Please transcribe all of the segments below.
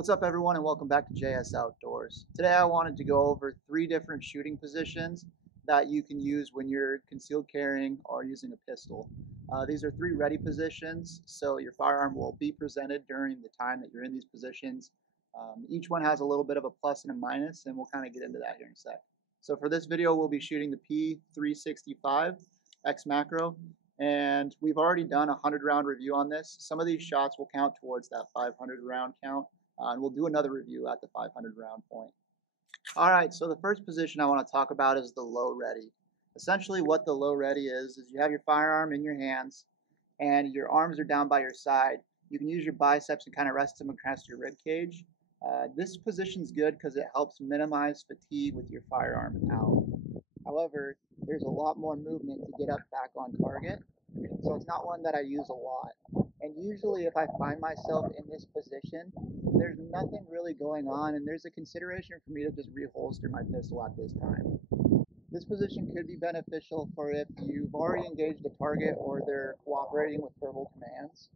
What's up, everyone, and welcome back to JS Outdoors. Today I wanted to go over 3 different shooting positions that you can use when you're concealed carrying or using a pistol. These are 3 ready positions, so your firearm will be presented during the time that you're in these positions. Each one has a little bit of a plus and a minus, and we'll kind of get into that here in a sec. So for this video, we'll be shooting the P365 X Macro, and we've already done a 100-round review on this. Some of these shots will count towards that 500-round count. And we'll do another review at the 500 round point. All right, so the first position I want to talk about is the low ready. Essentially what the low ready is you have your firearm in your hands and your arms are down by your side. You can use your biceps and kind of rest them across your rib cage. This position is good because it helps minimize fatigue with your firearm out. However, there's a lot more movement to get up back on target, so it's not one that I use a lot. And usually if I find myself in this position, there's nothing really going on, and there's a consideration for me to just reholster my pistol at this time. This position could be beneficial for if you've already engaged a target or they're cooperating with verbal commands,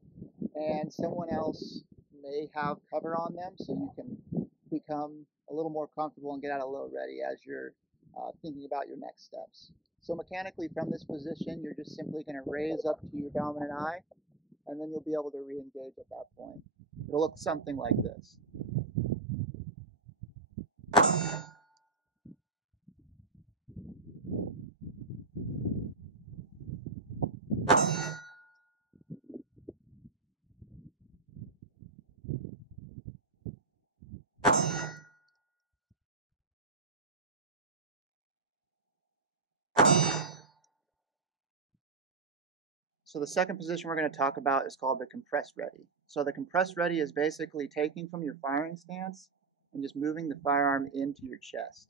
and someone else may have cover on them, so you can become a little more comfortable and get out of low ready as you're thinking about your next steps. So mechanically from this position, you're just simply going to raise up to your dominant eye, and then you'll be able to re-engage at that point. It'll look something like this. So the second position we're going to talk about is called the compressed ready. So the compressed ready is basically taking from your firing stance and just moving the firearm into your chest.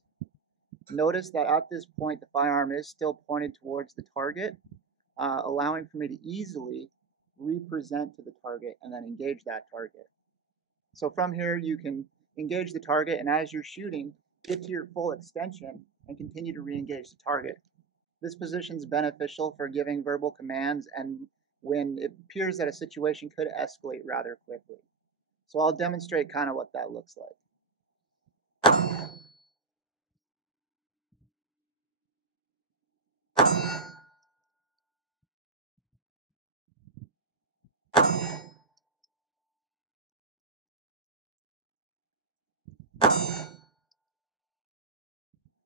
Notice that at this point the firearm is still pointed towards the target, allowing for me to easily represent to the target and then engage that target. So from here you can engage the target, and as you're shooting, get to your full extension and continue to re-engage the target. This position is beneficial for giving verbal commands and when it appears that a situation could escalate rather quickly. So I'll demonstrate kind of what that looks like.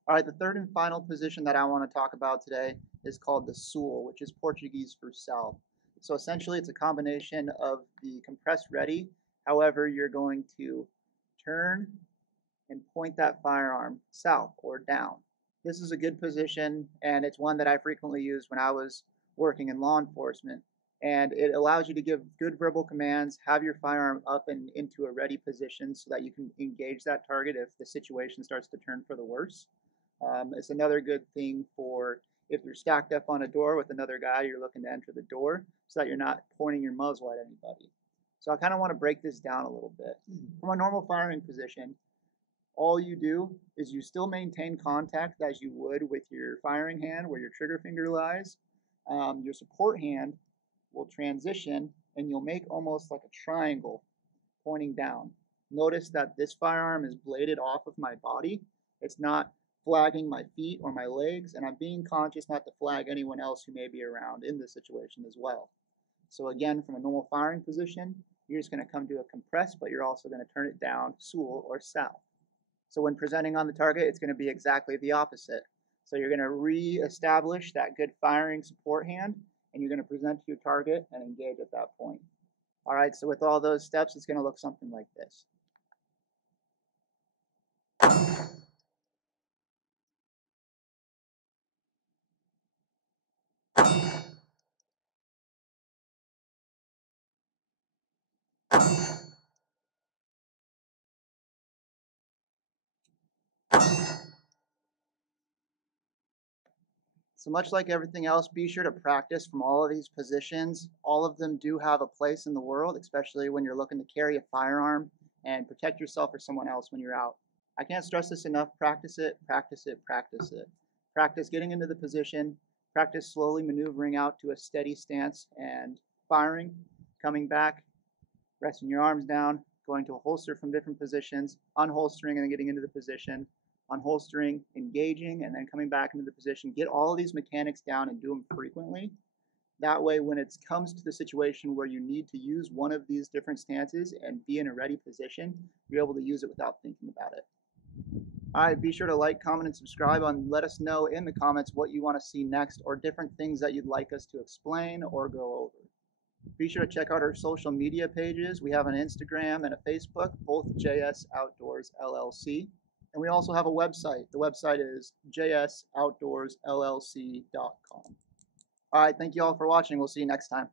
All right, the third and final position that I want to talk about today is called the sul, which is Portuguese for south. So essentially it's a combination of the compressed ready. However, you're going to turn and point that firearm south or down. This is a good position, and it's one that I frequently used when I was working in law enforcement. And it allows you to give good verbal commands, have your firearm up and into a ready position so that you can engage that target if the situation starts to turn for the worse. It's another good thing for if you're stacked up on a door with another guy, you're looking to enter the door so that you're not pointing your muzzle at anybody. So I kind of want to break this down a little bit. From a normal firing position, all you do is you still maintain contact as you would with your firing hand where your trigger finger lies. Your support hand will transition and you'll make almost like a triangle pointing down. Notice that this firearm is bladed off of my body. It's not flagging my feet or my legs, and I'm being conscious not to flag anyone else who may be around in this situation as well. So again, from a normal firing position, you're just going to come to a compress, but you're also going to turn it down, sul or south. So when presenting on the target, it's going to be exactly the opposite. So you're going to re-establish that good firing support hand, and you're going to present to your target and engage at that point. All right, so with all those steps, it's going to look something like this. So much like everything else, be sure to practice from all of these positions. All of them do have a place in the world, especially when you're looking to carry a firearm and protect yourself or someone else when you're out. I can't stress this enough. Practice it, practice it, practice it. Practice getting into the position, practice slowly maneuvering out to a steady stance and firing, coming back, resting your arms down, going to a holster from different positions, unholstering and then getting into the position, unholstering, engaging, and then coming back into the position. Get all of these mechanics down and do them frequently. That way, when it comes to the situation where you need to use one of these different stances and be in a ready position, you're able to use it without thinking about it. All right, be sure to like, comment, and subscribe, and let us know in the comments what you want to see next or different things that you'd like us to explain or go over. Be sure to check out our social media pages. We have an Instagram and a Facebook, both JS Outdoors LLC. And we also have a website. The website is jsoutdoorsllc.com. All right, thank you all for watching. We'll see you next time.